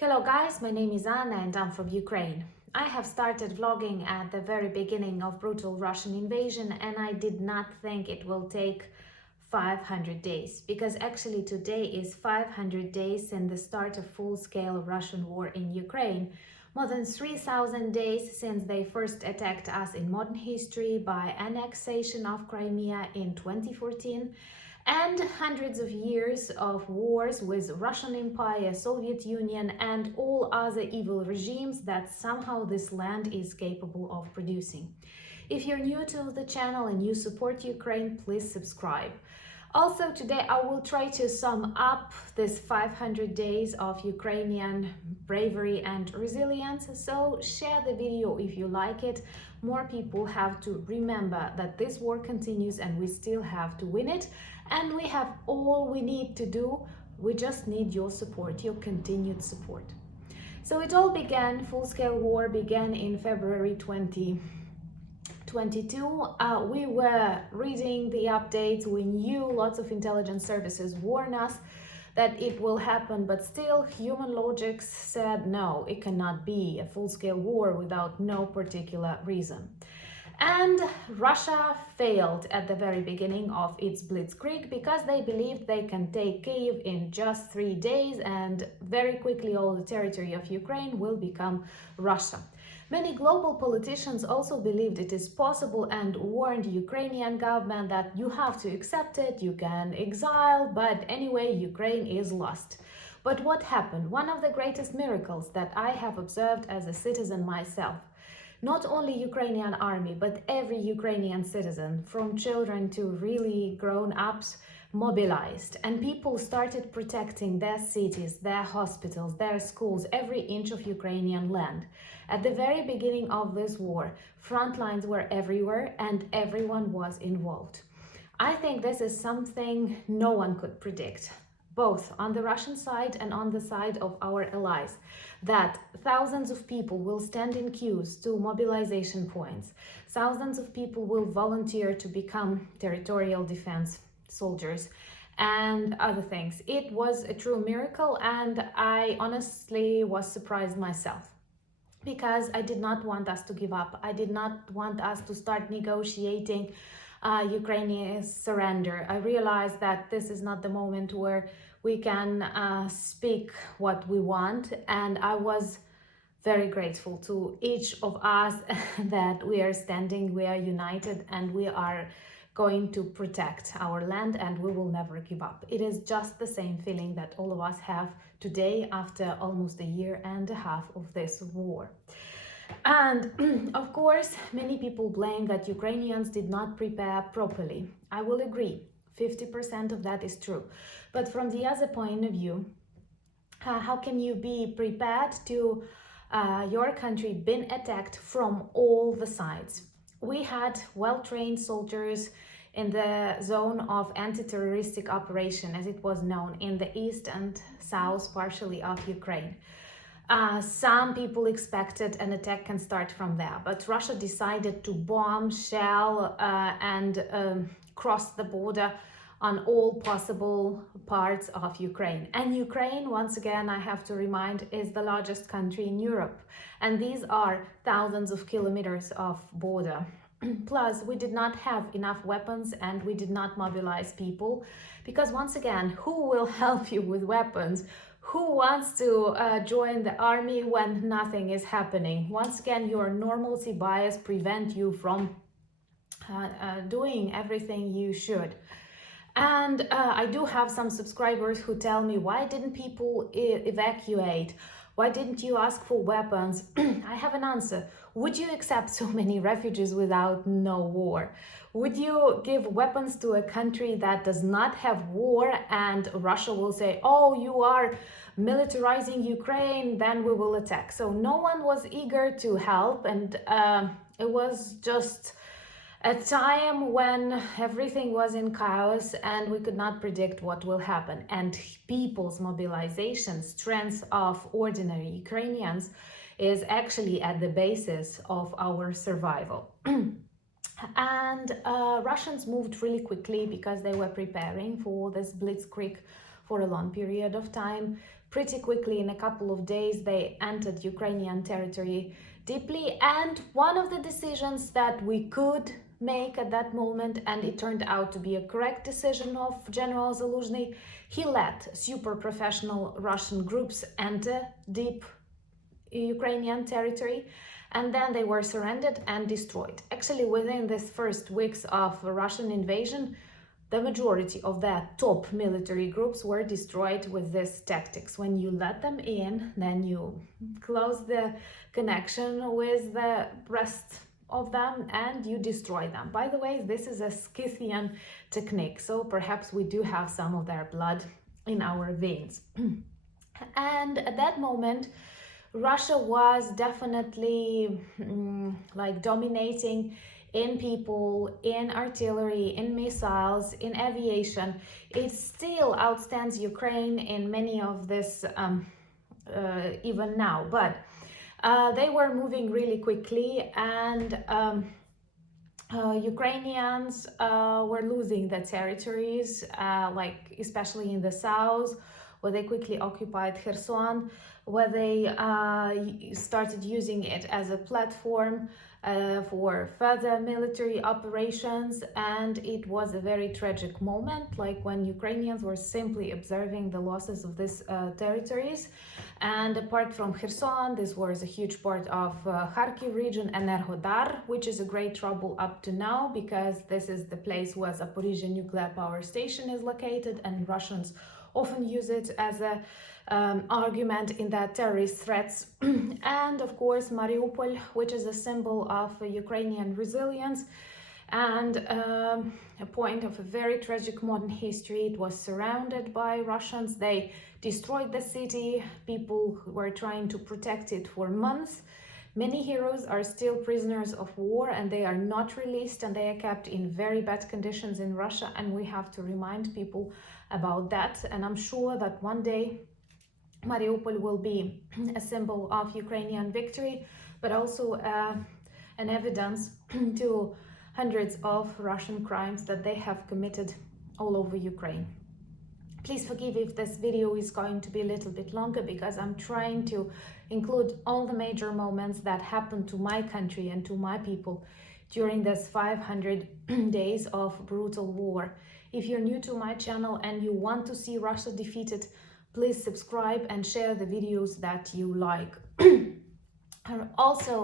Hello guys, my name is Anna and I'm from Ukraine. I have started vlogging at the very beginning of brutal Russian invasion and I did not think it will take 500 days because actually today is 500 days since the start of full-scale Russian war in Ukraine. More than 3,000 days since they first attacked us in modern history by annexation of Crimea in 2014. And hundreds of years of wars with Russian Empire, Soviet Union and all other evil regimes that somehow this land is capable of producing. If you're new to the channel and you support Ukraine, please subscribe. Also today I will try to sum up this 500 days of Ukrainian bravery and resilience, so share the video if you like it. More people have to remember that this war continues and we still have to win it, and we have all we need to do. We just need your support, your continued support. So it all began, full-scale war began in February 2022. We were reading the updates, we knew lots of intelligence services warn us that it will happen, but still human logic said no, it cannot be a full-scale war without no particular reason. And Russia failed at the very beginning of its blitzkrieg because they believed they can take Kyiv in just 3 days and very quickly all the territory of Ukraine will become Russia. Many global politicians also believed it is possible and warned the Ukrainian government that you have to accept it, you can exile, but anyway, Ukraine is lost. But what happened? One of the greatest miracles that I have observed as a citizen myself. Not only Ukrainian army, but every Ukrainian citizen, from children to really grown-ups, mobilized, and people started protecting their cities, their hospitals, their schools, every inch of Ukrainian land. At the very beginning of this war, front lines were everywhere and everyone was involved. I think this is something no one could predict, both on the Russian side and on the side of our allies, that thousands of people will stand in queues to mobilization points. Thousands of people will volunteer to become territorial defense soldiers and other things. It was a true miracle and I honestly was surprised myself because I did not want us to give up. I did not want us to start negotiating Ukrainian surrender. I realized that this is not the moment where we can speak what we want, and I was very grateful to each of us that we are standing, we are united, and we are going to protect our land and we will never give up. It is just the same feeling that all of us have today after almost a year and a half of this war. And of course, many people blame that Ukrainians did not prepare properly. I will agree, 50% of that is true. But from the other point of view, how can you be prepared to your country been attacked from all the sides? We had well-trained soldiers in the zone of anti-terroristic operation, as it was known, in the east and south partially of Ukraine. Some people expected an attack can start from there, but Russia decided to bomb, shell and cross the border on all possible parts of Ukraine. And Ukraine, once again, I have to remind, is the largest country in Europe. And these are thousands of kilometers of border. Plus, we did not have enough weapons and we did not mobilize people because, once again, who will help you with weapons? Who wants to join the army when nothing is happening? Once again, your normalcy bias prevents you from doing everything you should. And I do have some subscribers who tell me, why didn't people evacuate? Why didn't you ask for weapons? I have an answer. Would you accept so many refugees without no war? Would you give weapons to a country that does not have war and Russia will say, oh, you are militarizing Ukraine, then we will attack. So no one was eager to help, and it was just a time when everything was in chaos and we could not predict what will happen. And people's mobilization, strength of ordinary Ukrainians is actually at the basis of our survival. And Russians moved really quickly because they were preparing for this blitzkrieg for a long period of time. pretty quickly. In a couple of days, they entered Ukrainian territory deeply. And one of the decisions that we could make at that moment, and it turned out to be a correct decision of General Zaluzhny, he let super professional Russian groups enter deep Ukrainian territory, and then they were surrendered and destroyed. Actually, within these first weeks of Russian invasion, the majority of the top military groups were destroyed with these tactics. When you let them in, then you close the connection with the rest of them and you destroy them. By the way, this is a Scythian technique, so perhaps we do have some of their blood in our veins. And at that moment, Russia was definitely like dominating in people, in artillery, in missiles, in aviation. It still outstands Ukraine in many of this even now, but they were moving really quickly, and Ukrainians were losing the territories, like especially in the south, where they quickly occupied Kherson, where they started using it as a platform for further military operations. And it was a very tragic moment, like when Ukrainians were simply observing the losses of these territories. And apart from Kherson, this was a huge part of Kharkiv region, Enerhodar, which is a great trouble up to now, because this is the place where Zaporizhzhia nuclear power station is located, and Russians often use it as a argument in their terrorist threats. And of course Mariupol, which is a symbol of Ukrainian resilience and a point of a very tragic modern history. It was surrounded by Russians. They destroyed the city. People were trying to protect it for months. Many heroes are still prisoners of war, and they are not released, and they are kept in very bad conditions in Russia, and we have to remind people about that. And I'm sure that one day Mariupol will be a symbol of Ukrainian victory, but also an evidence to hundreds of Russian crimes that they have committed all over Ukraine. Please forgive if this video is going to be a little bit longer, because I'm trying to include all the major moments that happened to my country and to my people during this 500 days of brutal war. If you're new to my channel and you want to see Russia defeated, please subscribe and share the videos that you like. Also,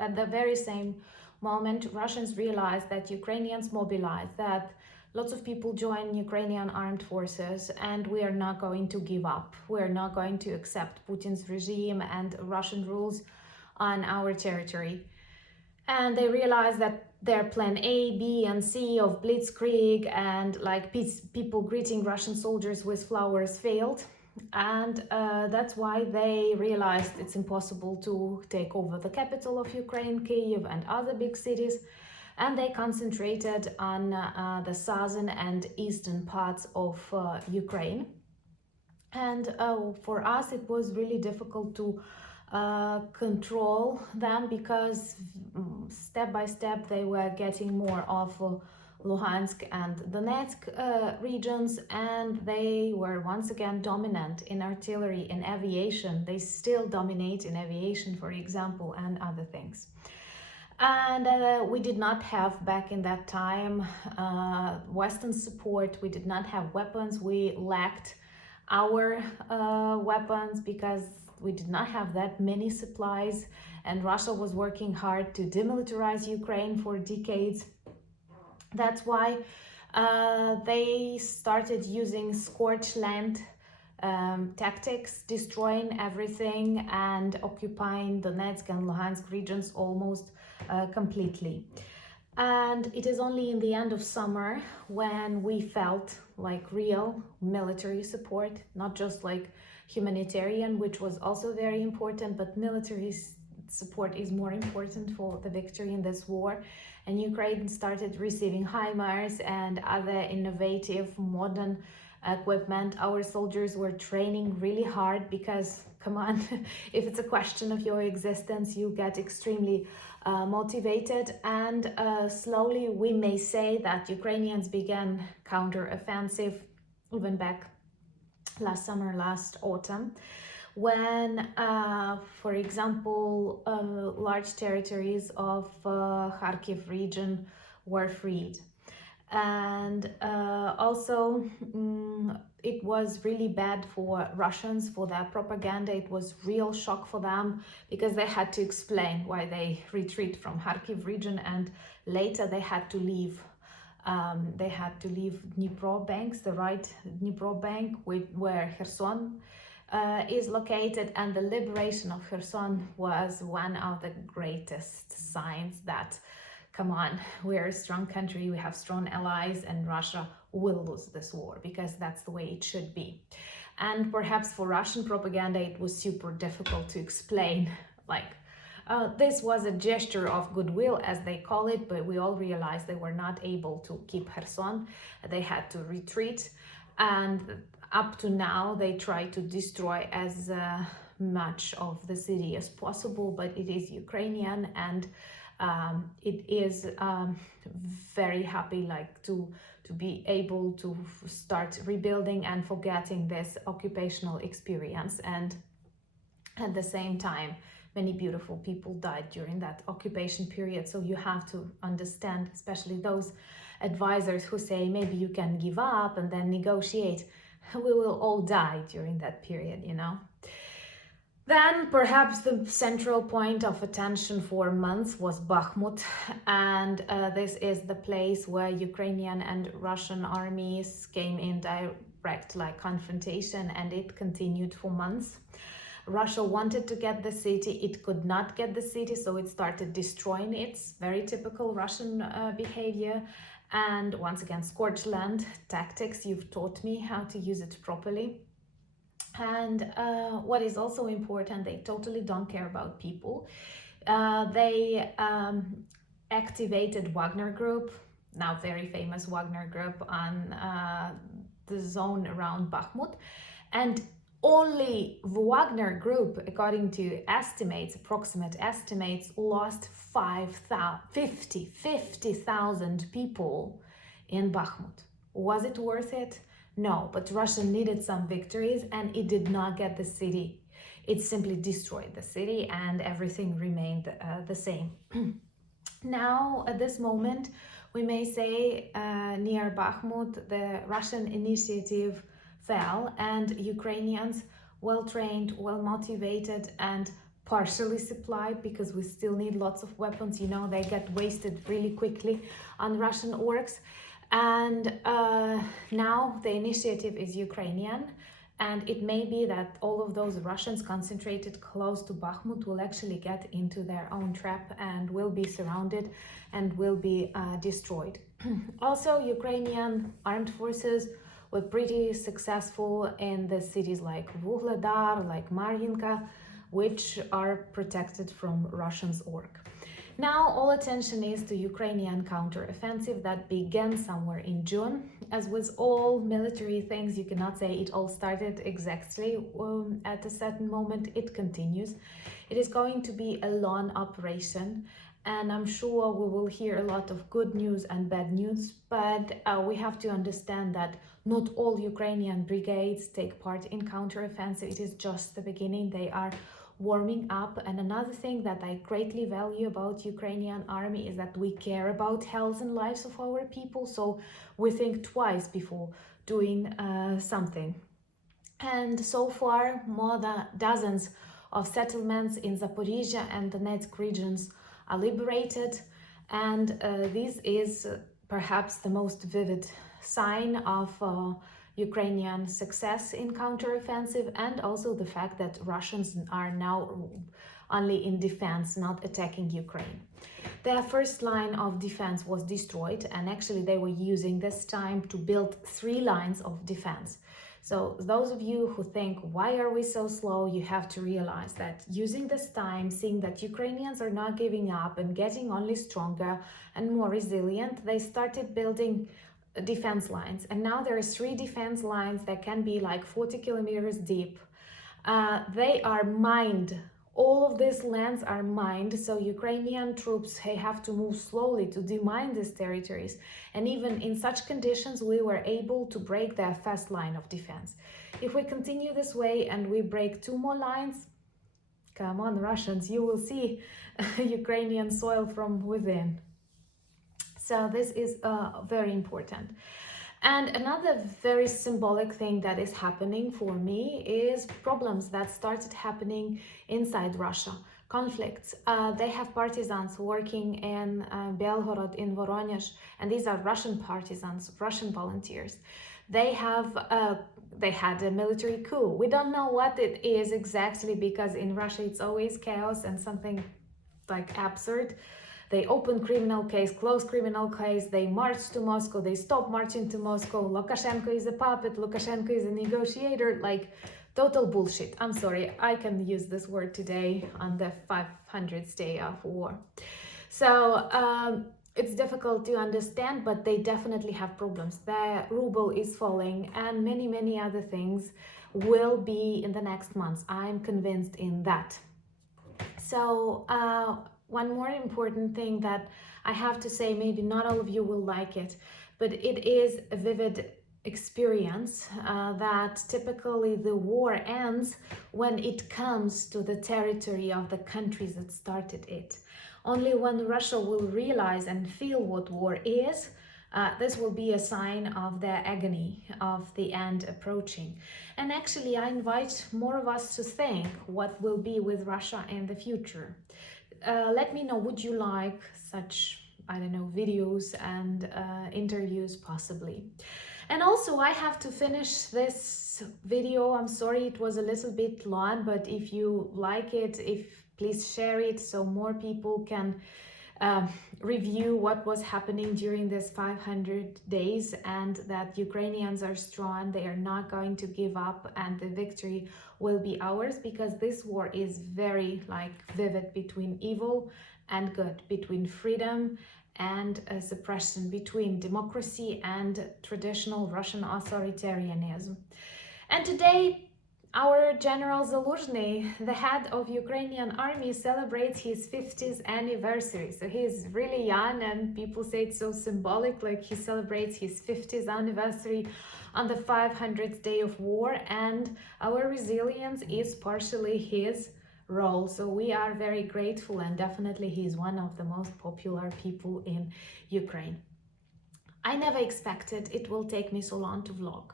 at the very same moment, Russians realized that Ukrainians mobilized, that lots of people join Ukrainian armed forces, and we are not going to give up. We're not going to accept Putin's regime and Russian rules on our territory. And they realized that their plan A, B, and C of blitzkrieg and like people greeting Russian soldiers with flowers failed. And that's why they realized it's impossible to take over the capital of Ukraine, Kyiv, and other big cities. And they concentrated on the southern and eastern parts of Ukraine. And for us, it was really difficult to control them, because step by step they were getting more of Luhansk and Donetsk regions, and they were once again dominant in artillery and aviation. They still dominate in aviation, for example, and other things. And we did not have back in that time Western support. We did not have weapons. We lacked our weapons because we did not have that many supplies, and Russia was working hard to demilitarize Ukraine for decades. That's why they started using scorched land tactics, destroying everything and occupying Donetsk and Luhansk regions almost completely. And it is only in the end of summer when we felt like real military support, not just like humanitarian, which was also very important, but military support is more important for the victory in this war. And Ukraine started receiving HIMARS and other innovative modern equipment. Our soldiers were training really hard because, come on, if it's a question of your existence, you get extremely motivated. And slowly we may say that Ukrainians began counteroffensive even back last summer, last autumn, when, for example, large territories of Kharkiv region were freed. And also it was really bad for Russians, for their propaganda. It was real shock for them, because they had to explain why they retreat from Kharkiv region, and later they had to leave. They had to leave Dnipro banks, the right Dnipro bank, where Kherson is located, and the liberation of Kherson was one of the greatest signs that, come on, we're a strong country, we have strong allies, and Russia will lose this war, because that's the way it should be. And perhaps for Russian propaganda, it was super difficult to explain, like, this was a gesture of goodwill, as they call it, but we all realized they were not able to keep Kherson. They had to retreat, and up to now they try to destroy as much of the city as possible, but it is Ukrainian, and it is very happy, like, to be able to start rebuilding and forgetting this occupational experience. And at the same time, many beautiful people died during that occupation period. So you have to understand, especially those advisors who say maybe you can give up and then negotiate. We will all die during that period, you know. Then perhaps the central point of attention for months was Bakmut, and this is the place where Ukrainian and Russian armies came in direct, like, confrontation, and it continued for months. Russia wanted to get the city, it could not get the city, so it started destroying it. It's very typical Russian behavior. And once again, scorched land tactics, you've taught me how to use it properly. And what is also important, they totally don't care about people. They activated Wagner Group, now very famous Wagner Group, on the zone around Bakmut. And only the Wagner Group, according to estimates, approximate estimates, lost 50,000 people in Bakmut. Was it worth it? No, but Russia needed some victories, and it did not get the city. It simply destroyed the city, and everything remained the same. Now, at this moment, we may say near Bakhmut, the Russian initiative fell, and Ukrainians, well-trained, well-motivated, and partially supplied, because we still need lots of weapons, you know, they get wasted really quickly on Russian orcs. And now the initiative is Ukrainian, and it may be that all of those Russians concentrated close to Bakhmut will actually get into their own trap and will be surrounded and will be destroyed. Also, Ukrainian armed forces were pretty successful in the cities like Vuhledar, like Marinka, which are protected from Russians' orc. Now all attention is to Ukrainian counteroffensive that began somewhere in June. As with all military things, you cannot say it all started exactly at a certain moment. It continues. It is going to be a long operation, and I'm sure we will hear a lot of good news and bad news, but we have to understand that not all Ukrainian brigades take part in counteroffensive. It is just the beginning. They are warming up. And another thing that I greatly value about Ukrainian army is that we care about health and lives of our people, so we think twice before doing something. And so far, more than dozens of settlements in Zaporizhia and Donetsk regions are liberated, and this is perhaps the most vivid sign of Ukrainian success in counteroffensive, and also the fact that Russians are now only in defense, not attacking Ukraine. Their first line of defense was destroyed, and actually they were using this time to build 3 lines of defense. So those of you who think, why are we so slow? You have to realize that using this time, seeing that Ukrainians are not giving up and getting only stronger and more resilient, they started building defense lines. And now there are 3 defense lines that can be like 40 kilometers deep. They are mined. All of these lands are mined, so Ukrainian troops have to move slowly to demine these territories. And even in such conditions, we were able to break their first line of defense. If we continue this way and we break 2 more lines, come on, Russians, you will see Ukrainian soil from within. So this is very important. And another very symbolic thing that is happening for me is problems that started happening inside Russia. Conflicts. They have partisans working in Belgorod, in Voronezh, and these are Russian partisans, Russian volunteers. They had a military coup. We don't know what it is exactly, because in Russia it's always chaos and something like absurd. They open criminal case, close criminal case, they march to Moscow, they stop marching to Moscow, Lukashenko is a puppet, Lukashenko is a negotiator, like total bullshit. I'm sorry, I can use this word today on the 500th day of war. So it's difficult to understand, but they definitely have problems. The ruble is falling, and many, many other things will be in the next months. I'm convinced in that. So one more important thing that I have to say, maybe not all of you will like it, but it is a vivid experience that typically the war ends when it comes to the territory of the countries that started it. Only when Russia will realize and feel what war is, this will be a sign of the agony of the end approaching. And actually, I invite more of us to think what will be with Russia in the future. Let me know, would you like such, I don't know, videos and interviews possibly? And also, I have to finish this video. I'm sorry it was a little bit long, but if you like it, please share it so more people can review what was happening during this 500 days, and that Ukrainians are strong, they are not going to give up, and the victory will be ours, because this war is very vivid between evil and good, between freedom and suppression, between democracy and traditional Russian authoritarianism. And today, our General Zaluzhny, the head of Ukrainian army, celebrates his 50th anniversary. So he's really young, and people say it's so symbolic, like he celebrates his 50th anniversary on the 500th day of war, and our resilience is partially his role. So we are very grateful, and definitely he's one of the most popular people in Ukraine. I never expected it will take me so long to vlog.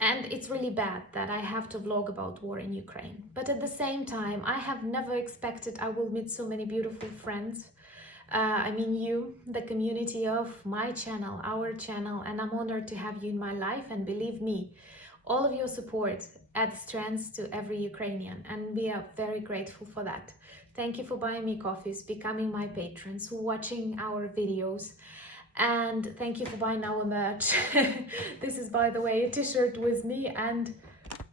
And it's really bad that I have to vlog about war in Ukraine. But at the same time, I have never expected I will meet so many beautiful friends. I mean you, the community of my channel, our channel, and I'm honored to have you in my life. And believe me, all of your support adds strength to every Ukrainian, and we are very grateful for that. Thank you for buying me coffees, becoming my patrons, watching our videos. And thank you for buying our merch. This is, by the way, a t-shirt with me and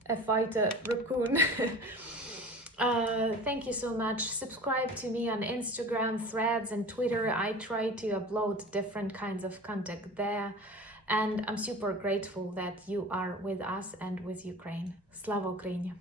a fighter raccoon. Thank you so much. Subscribe to me on Instagram, Threads, and Twitter. I try to upload different kinds of content there. And I'm super grateful that you are with us and with Ukraine. Slava Ukraini!